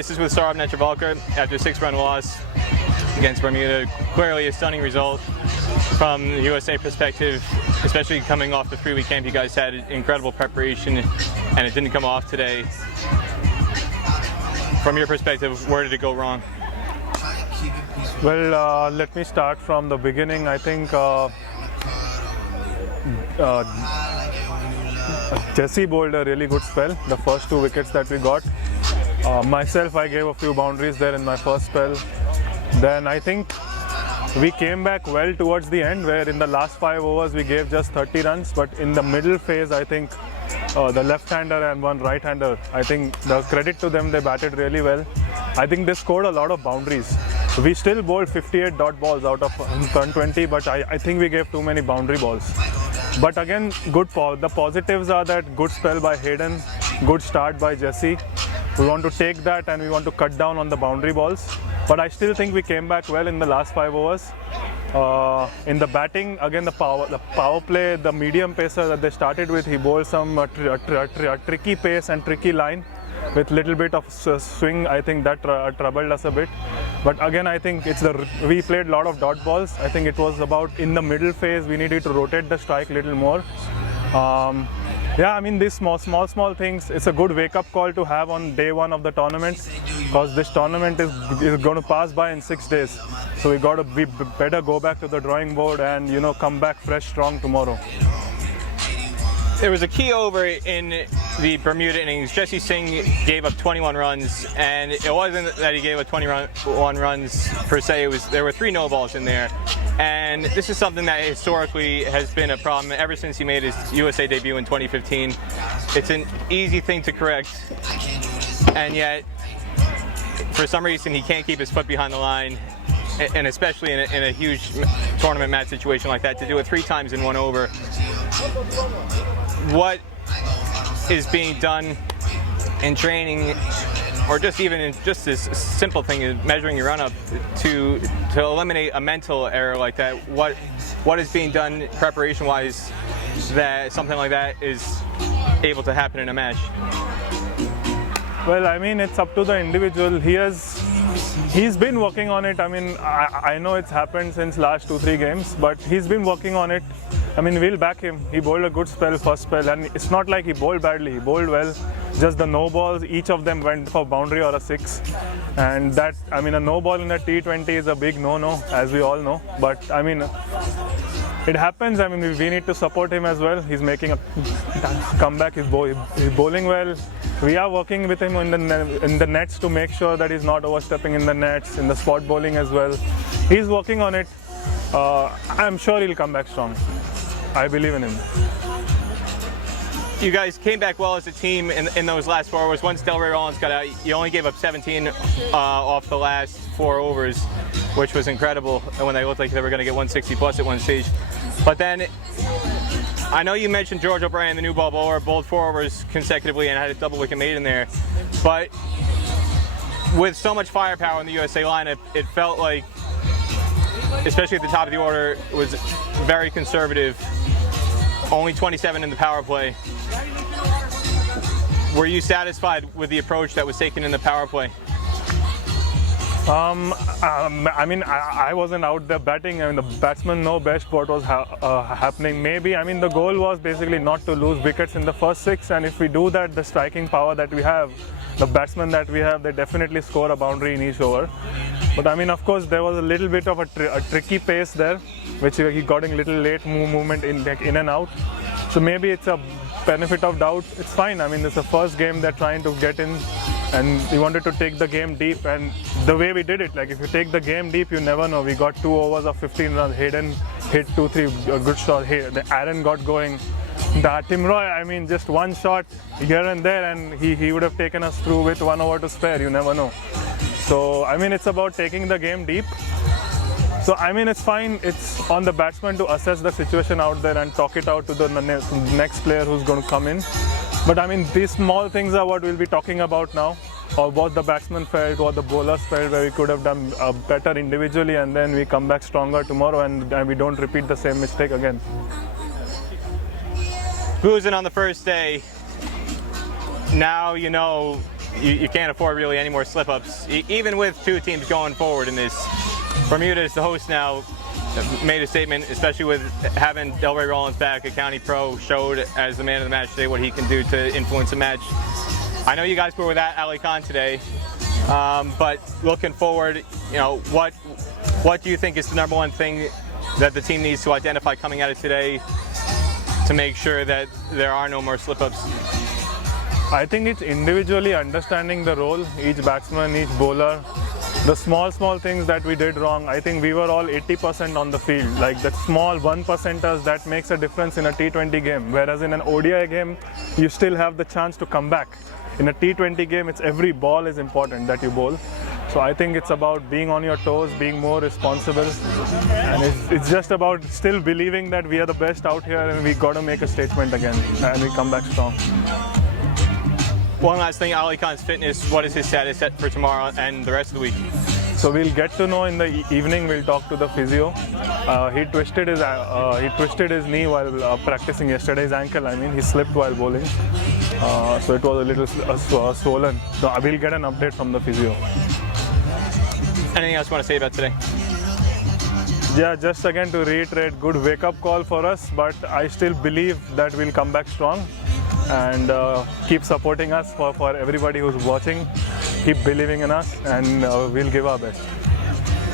This is with Saurabh Netravalkar after a 6-run loss against Bermuda. Clearly a stunning result from the USA perspective, especially coming off the 3-week camp. You guys had incredible preparation and it didn't come off today. From your perspective, where did it go wrong? Well, let me start from the beginning. I think Jesse bowled a really good spell, the first 2 wickets that we got. Myself, I gave a few boundaries there in my first spell. Then I think we came back well towards the end, where in the last 5 overs we gave just 30 runs, but in the middle phase I think the left-hander and one right-hander, I think the credit to them, they batted really well. I think they scored a lot of boundaries. We still bowled 58 dot balls out of 120, but I think we gave too many boundary balls. But again, the positives are that good spell by Hayden, good start by Jesse. We want to take that and we want to cut down on the boundary balls. But I still think we came back well in the last 5 overs. In the batting, again the power play, the medium pacer that they started with, he bowled some tricky pace and tricky line with little bit of swing. I think that troubled us a bit. But again, I think we played a lot of dot balls. I think it was about in the middle phase we needed to rotate the strike a little more. Yeah, I mean these small things, it's a good wake-up call to have on day 1 of the tournament, because this tournament is going to pass by in 6 days. So we better go back to the drawing board and come back fresh, strong tomorrow. There was a key over in the Bermuda innings. Jesse Singh gave up 21 runs, and it wasn't that he gave up 21 runs per se. There were 3 no-balls in there, and this is something that historically has been a problem ever since he made his USA debut in 2015. It's an easy thing to correct, and yet for some reason he can't keep his foot behind the line, and especially in a huge tournament match situation like that, to do it 3 times in 1 over. What is being done in training, or just even in just this simple thing as measuring your run-up, to eliminate a mental error like that? What is being done preparation-wise that something like that is able to happen in a match? Well, I mean, it's up to the individual. He's been working on it. I mean, I know it's happened since last 2-3 games, but he's been working on it. I mean, we'll back him. He bowled a good spell, first spell, and it's not like he bowled badly. He bowled well. Just the no balls, each of them went for boundary or a 6. And that, I mean, a no ball in a T20 is a big no-no, as we all know. But I mean, it happens. I mean, we need to support him as well. He's making a comeback. He's bowling well. We are working with him in the nets to make sure that he's not overstepping in the nets, in the spot bowling as well. He's working on it. I'm sure he'll come back strong. I believe in him. You guys came back well as a team in those last 4 overs. Once Delray Rollins got out, you only gave up 17 off the last 4 overs, which was incredible when they looked like they were going to get 160 plus at one stage. But then, I know you mentioned George O'Brien, the new ball bowler, bowled 4 overs consecutively and had a double wicket made in there. But with so much firepower in the USA lineup, it felt like, especially at the top of the order, it was very conservative. Only 27 in the power play. Were you satisfied with the approach that was taken in the power play? I mean, I wasn't out there batting. I mean, the batsmen know best what was happening. Maybe, I mean, the goal was basically not to lose wickets in the first 6, and if we do that, the striking power that we have, the batsmen that we have, they definitely score a boundary in each over. But I mean, of course, there was a little bit of a tricky pace there, which he got a little late movement in and out. So maybe it's a benefit of doubt. It's fine. I mean, it's the first game they're trying to get in, and we wanted to take the game deep. And the way we did it, like if you take the game deep, you never know. We got 2 overs of 15 runs. Hayden hit 2-3 good shots. The Aaron got going. The Tim Roy, I mean, just one shot here and there, and he would have taken us through with 1 over to spare. You never know. So, I mean, it's about taking the game deep. So, I mean, it's fine. It's on the batsman to assess the situation out there and talk it out to the next player who's going to come in. But, I mean, these small things are what we'll be talking about now. Or what the batsman felt, what the bowlers felt, where we could have done better individually, and then we come back stronger tomorrow and we don't repeat the same mistake again. Losing on the first day, now you know you can't afford really any more slip-ups, even with two teams going forward in this. Bermuda is the host now, made a statement, especially with having Delray Rollins back, a county pro, showed as the man of the match today what he can do to influence a match. I know you guys were with that Ali Khan today, but looking forward, what do you think is the number one thing that the team needs to identify coming out of today to make sure that there are no more slip-ups? I think it's individually understanding the role, each batsman, each bowler, the small things that we did wrong. I think we were all 80% on the field, like the small 1%ers that makes a difference in a T20 game, whereas in an ODI game, you still have the chance to come back. In a T20 game, it's every ball is important that you bowl. So I think it's about being on your toes, being more responsible, and it's just about still believing that we are the best out here and we got to make a statement again and we come back strong. One last thing, Ali Khan's fitness, what is his status set for tomorrow and the rest of the week? So we'll get to know in the evening. We'll talk to the physio. He twisted his knee while practicing yesterday, his ankle I mean. He slipped while bowling. So it was a little swollen. So we'll get an update from the physio. Anything else you want to say about today? Yeah, just again to reiterate, good wake-up call for us, but I still believe that we'll come back strong and keep supporting us for everybody who's watching. Keep believing in us and we'll give our best.